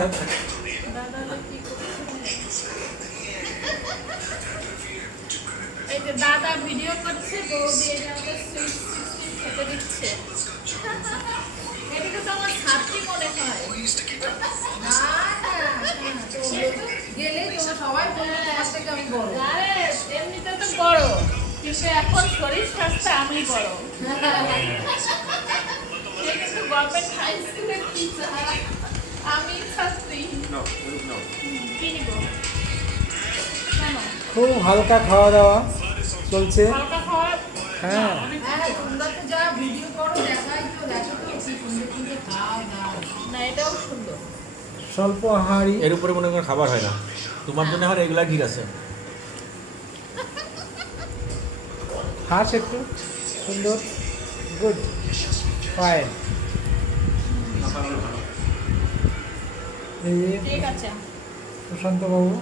দাদা কি করছে? এই যে দাদা ভিডিও করছে, বৌদি এই যে আমাদের সুইট খেতে দিচ্ছে। এটাকে তো আমার ছাত্রী মনে হয়। না তো গেলে তো সবাই বলবে তোমার থেকে আমি বড়। আরে এমনিতে তো বড়, কিন্তু এখন শরীর স্বাস্থ্য আমি বড়। সে কিন্তু গভর্নমেন্ট হাই স্কুলের টিচার, আমি ছাত্রী। কি নিব? কেন? খুব হালকা খাওয়া দাওয়া চলছে। হালকা খাওয়ার হ্যাঁ হ্যাঁ তোমরা তো যা ভিডিও করো দেখাই তো, দেখো তো কি সুন্দর সুন্দর খাও দাও। না, এটাও সুন্দর। স্বল্প আহারই। এর উপরে মনে করেন খাবার হয় না, তোমার জন্য হয় এগুলা ঠিক আছে। হাঁস একটু সুন্দর, গুড, ফাইন। এই যে ঠিক আছে। প্রশান্ত বাবু